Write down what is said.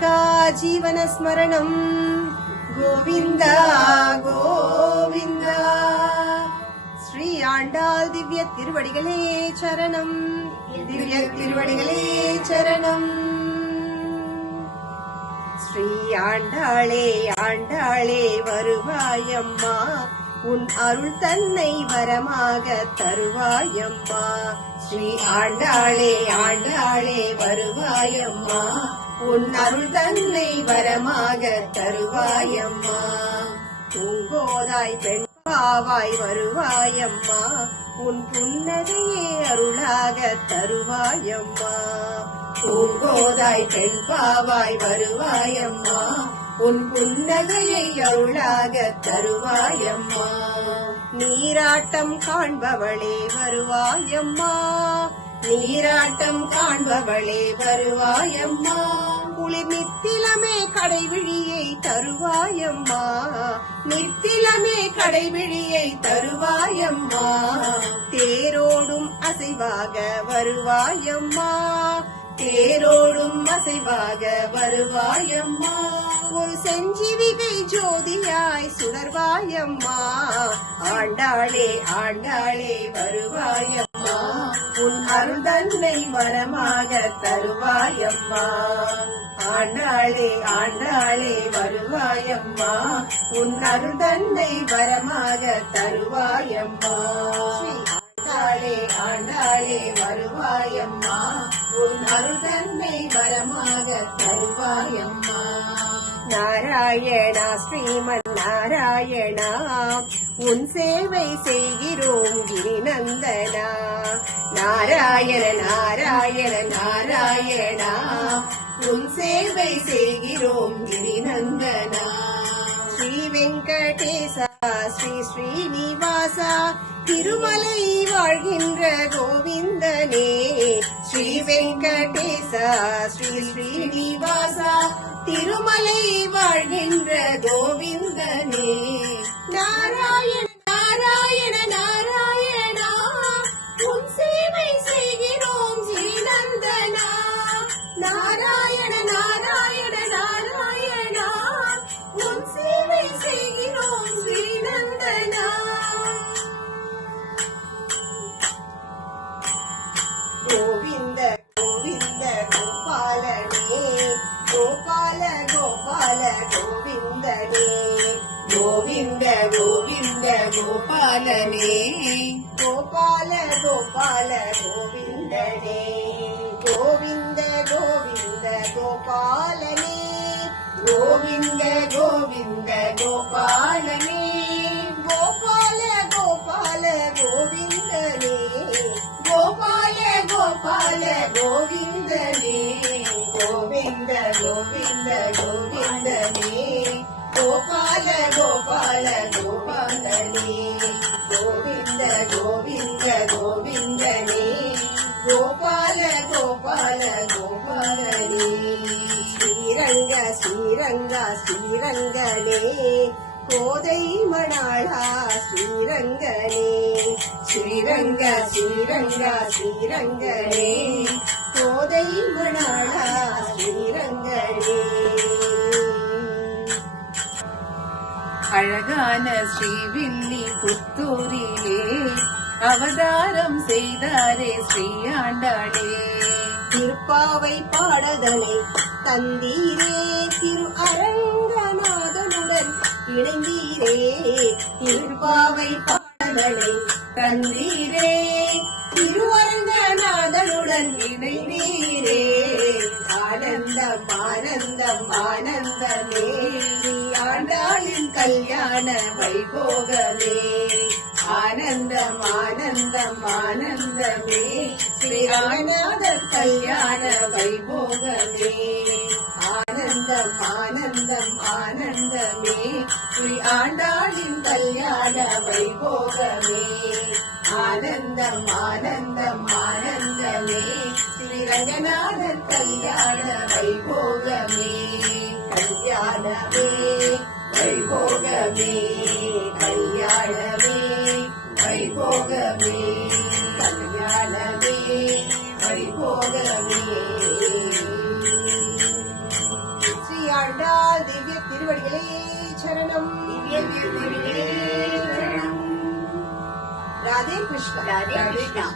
கோபிகா ஜீவன ஸ்மரணம் கோவிந்தா கோவிந்தா. ஸ்ரீ ஆண்டாள் திவ்ய திருவடிகளே சரணம், திவ்ய திருவடிகளே சரணம். ஸ்ரீ ஆண்டாளே ஆண்டாளே வருவாயம்மா, உன் அருள் தன்னை வரமாக தருவாயம்மா. ஸ்ரீ ஆண்டாளே ஆண்டாளே வருவாயம்மா, உன் அருள் தன்னை வரமாக தருவாயம்மா. பூங்கோதாய் பெண் பாவாய் வருவாயம்மா, உன் புன்னகையே அருளாக தருவாயம்மா. பூங்கோதாய் பெண் பாவாய் வருவாயம்மா, உன் புன்னகையை அருளாக தருவாயம்மா. நீராட்டம் காண்பவளே வருவாயம்மா, நீராட்டம் காண்பவளே வருவாயம்மா. குளிர் நித்திலமே கடைவிழியை தருவாயம்மா, நித்திலமே கடைவிழியை தருவாயம்மா. தேரோடும் அசைவாக வருவாயம்மா, தேரோடும் அசைவாக வருவாயம்மா. ஒரு செஞ்சிவிகை ஜோதியாய் சுடர்வாயம்மா, ஆண்டாளே ஆண்டாளே வருவாயம்மா, உன் அருள் தன்னை வரமாக தருவாயம்மா. ஆண்டாளே ஆண்டாளே வருவாயம்மா, உன் அருள் தன்னை வரமாக தருவாயம்மா. ஆண்டாளே ஆண்டாளே வருவாயம்மா, உன் அருள் தன்னை வரமாக தருவாயம்மா. நாராயணா ஸ்ரீமன் நாராயணா, உன் சேவை செய்கிறோம் கிரிநந்தனா. நாராயண நாராயண நாராயணா, உன் சேவை செய்கிறோம் கிரிநந்தனா. ஸ்ரீ வெங்கடேசா ஸ்ரீ ஸ்ரீனிவாசா, திருமலை வாழ்கின்ற கோவிந்தனே. ஸ்ரீ வெங்கடேசா ஸ்ரீ ஸ்ரீனிவாசா, திருமலை வாழ்கின்ற கோவிந்தனே. நாராயண நாராயண நாராயணா, உன் சேவை செய்கிறோம் ஸ்ரீநந்தனா. நாராயண நாராயண நாராயணா, உன் சேவை செய்கிறோம் ஸ்ரீநந்தனா. கோவிந்த கோவிந்த கோபாலனே, கோபால கோபால கோவிந்தனே. கோவிந்த கோவிந்த கோபாலனே, கோபால கோபால கோவிந்தனே. கோவிந்த கோவிந்த கோபாலனே, கோவிந்த கோவிந்த கோபாலனே. கோபால கோபால கோவிந்தனே, கோபால கோபால கோவிந்தனே. கோவிந்த கோவிந்த கோவிந்தனே, கோபால கோபால கோபாலனே. கோவிந்த கோவிந்த கோவிந்தனே, கோபால கோபால கோபாலனே. ஸ்ரீரங்க ஸ்ரீரங்க ஸ்ரீரங்கனே, கோதை மணாளா ஸ்ரீரங்கனே. ஸ்ரீரங்க ஸ்ரீரங்க ஸ்ரீரங்கனே, கோதை மணாளா ஸ்ரீரங்கனே. அழகான ஸ்ரீவில்லி புத்தூரிலே அவதாரம் செய்தாரே ஸ்ரீ ஆண்டாளே. திருப்பாவை பாடதனை தந்தீரே, திரு அரங்கநாதனுடன் இணைந்தீரே. திருப்பாவை பாடதனை தந்தீரே, திருவரங்கநாதனுடன் இணைந்தீரே. ஆனந்தம் ஆனந்தம் ஆனந்தமே, ஆண்டாளின் கல்யாண வைபோகமே. ஆனந்தம் ஆனந்தம் ஆனந்தமே, ஸ்ரீ ரங்கநாதர் கல்யாண வைபோகமே. ஆனந்தம் ஆனந்தம் ஆனந்தமே, ஸ்ரீ ஆண்டாளின் கல்யாண வைபோகமே. ஆனந்தம் ஆனந்தம் ஆனந்தமே, ஸ்ரீ ரங்கநாதர் கல்யாண வைபோகமே. கல்யாணமே வைபோகமே, கல்யாணமே வைபோகமே, கல்யாணமே வைபோகமே. திருவடிகளே சரணம். திவ்ய திருவடிகளே சரணம். ராதே கிருஷ்ணா. ராதே கிருஷ்ணா.